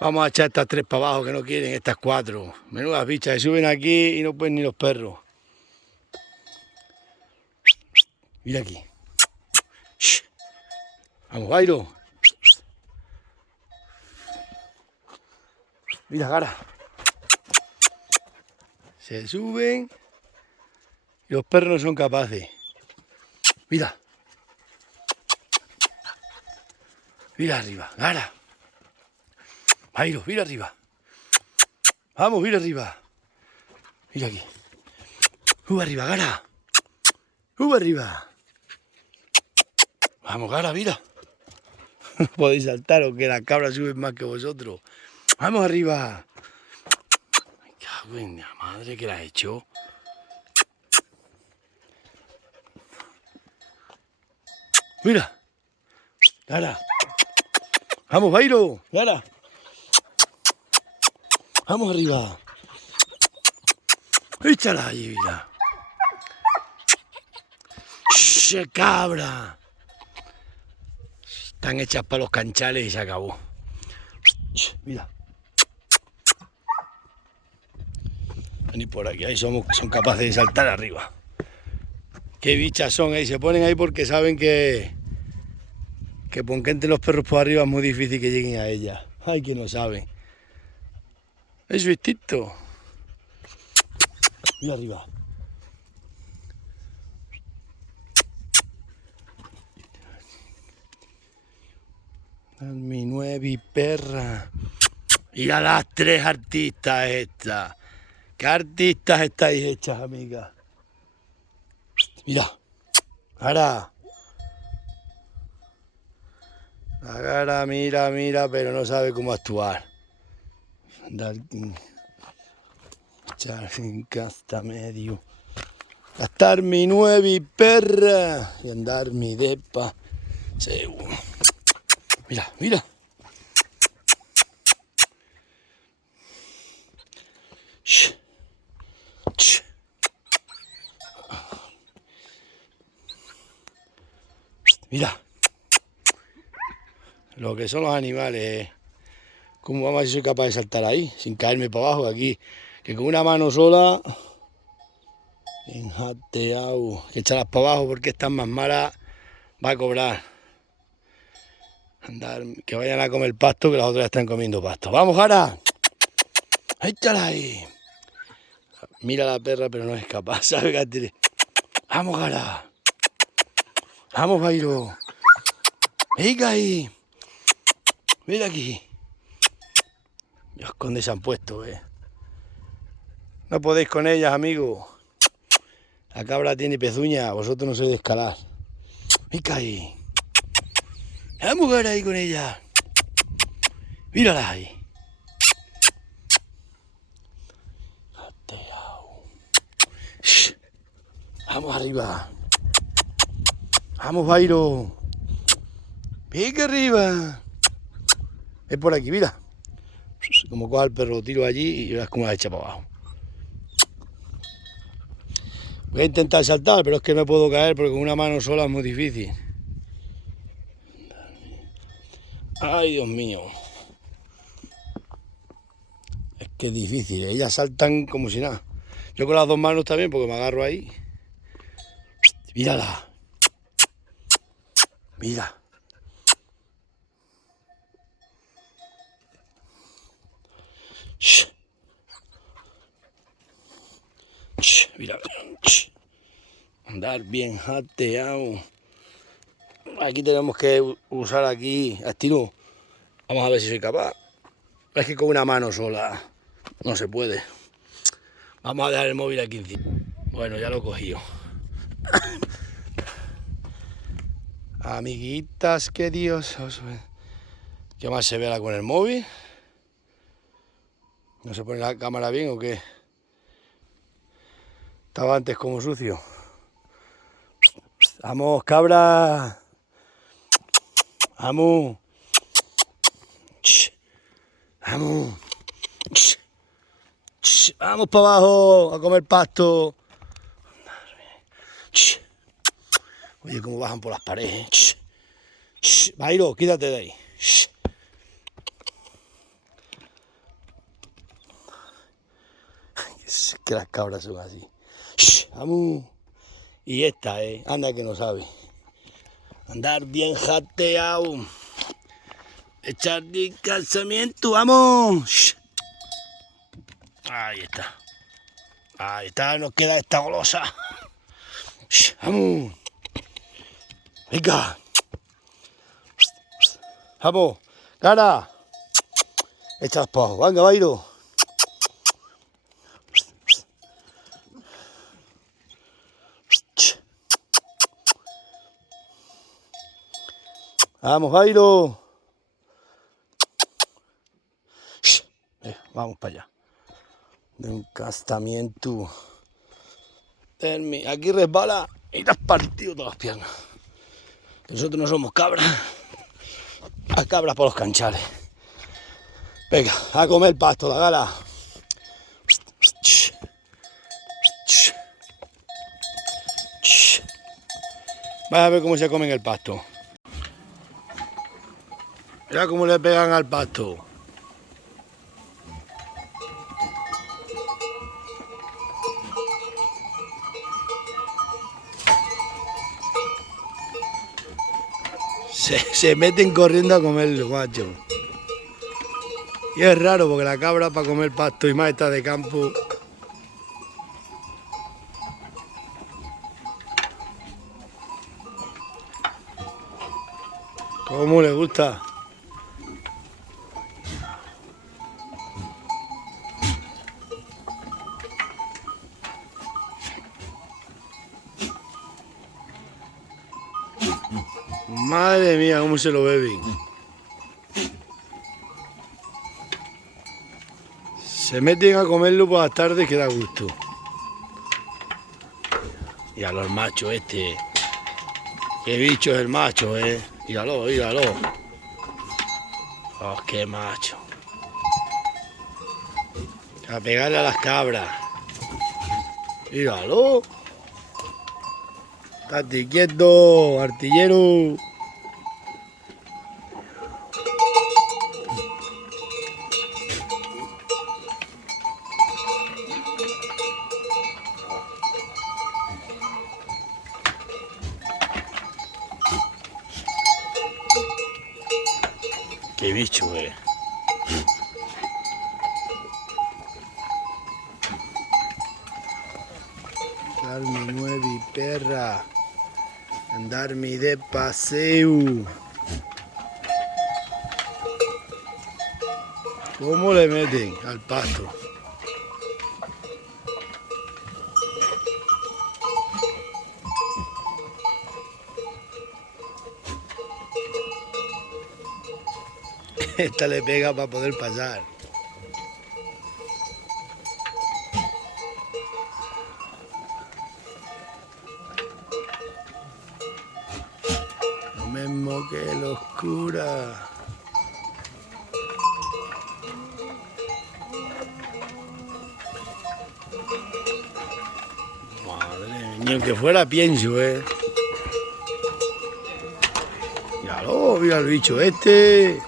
Vamos a echar estas 3 para abajo que no quieren, estas 4. Menudas bichas, se suben aquí y no pueden ni los perros. Mira aquí. Shh. Vamos, Bairo. Mira, Gara. Se suben y los perros no son capaces. Mira. Mira arriba, Gara. Bairo, mira arriba. Vamos, mira arriba. Mira aquí. Sube arriba, Gara. Sube arriba. Vamos, Gara, mira. Podéis saltar o que las cabras suben más que vosotros. Vamos arriba. Me cago en la madre que la ha hecho. Mira. Gara. Vamos, Bairo. Gara. Vamos arriba. Échala allí, mira. ¡Shh, cabra! Están hechas para los canchales y se acabó. Shh, mira. Vení por aquí, ahí son capaces de saltar arriba. Qué bichas son, ahí se ponen ahí porque saben que porque entren los perros por arriba es muy difícil que lleguen a ellas. Ay, que no saben. Es su instinto. Mira arriba. Mi nuevi perra. Y a las 3 artistas estas. ¿Qué artistas estáis hechas, amigas? Mira. Gara. La Gara mira, mira, pero no sabe cómo actuar. Andar en hasta medio. Gastar mi nuevi perra y andar mi depa. Seguro. Mira, mira. Shh. Shh. Mira. Lo que son los animales. ¿Cómo vamos a ver si soy capaz de saltar ahí? Sin caerme para abajo aquí. Que con una mano sola. Enjateado. Que echarlas para abajo porque están más malas. Va a cobrar. Andar, que vayan a comer pasto, que las otras están comiendo pasto. ¡Vamos, Gara! ¡Échala ahí! Mira la perra, pero no es capaz, ¿sabes? ¡Vamos, Gara! ¡Vamos, Bairo! ¡Venga ahí! ¡Mira aquí! Dios, ¿dónde se han puesto, No podéis con ellas, amigos. La cabra tiene pezuña, vosotros no sois de escalar. ¡Venga ahí! ¡Vamos, Gara, ahí con ella! ¡Mírala ahí! Shh. ¡Vamos arriba! ¡Vamos, Bairo! ¡Venga arriba! Es por aquí, mira. Como coja el perro, lo tiro allí y verás cómo la echa para abajo. Voy a intentar saltar, pero es que no puedo caer porque con una mano sola es muy difícil. Ay, Dios mío. Es que es difícil, ellas saltan como si nada. Yo con las 2 manos también porque me agarro ahí. Mírala. Mira. Shh. Shh. Mira. Shh. Andar bien jateado. Aquí tenemos que usar aquí a estilo. Vamos a ver si soy capaz. Es que con una mano sola no se puede. Vamos a dejar el móvil aquí encima. Bueno, ya lo he cogido. Amiguitas, que Dios os... ¿Qué más se ve con el móvil? ¿No se pone la cámara bien o qué? Estaba antes como sucio. Vamos, cabra. Vamos. Vamos. Vamos para abajo a comer pasto. Oye, cómo bajan por las paredes. Bairo, quítate de ahí. Es que las cabras son así. ¡Shh! ¡Vamos! Y esta, anda que no sabe. Andar bien jateado. Echar descansamiento, vamos. ¡Shh! Ahí está. Ahí está, nos queda esta golosa. ¡Shh! Vamos. Venga. Vamos. Cara. Echas pajo. Venga, Bairo. Vamos, Jairo. Vamos para allá. De un encastamiento. Aquí resbala y te has partido todas las piernas. Nosotros no somos cabras. A cabras por los canchales. Venga, a comer pasto, la gala. Vas a ver cómo se comen el pasto. Mira cómo le pegan al pasto. Se meten corriendo a comerlo, macho. Y es raro porque la cabra para comer pasto y más está de campo. ¿Cómo le gusta? Madre mía, cómo se lo beben. Se meten a comerlo por las tardes que da gusto. Y a los machos este. Qué bicho es el macho, Míralo, míralo. Oh, qué macho. A pegarle a las cabras. Míralo. Estate quieto, artillero. Qué bicho, Darme nueve perra. Andarme de paseo. ¿Cómo le meten al pasto? Esta le pega para poder pasar. Lo mismo que los curas. Madre mía, ni aunque fuera pienso, Míralo, mira el bicho este.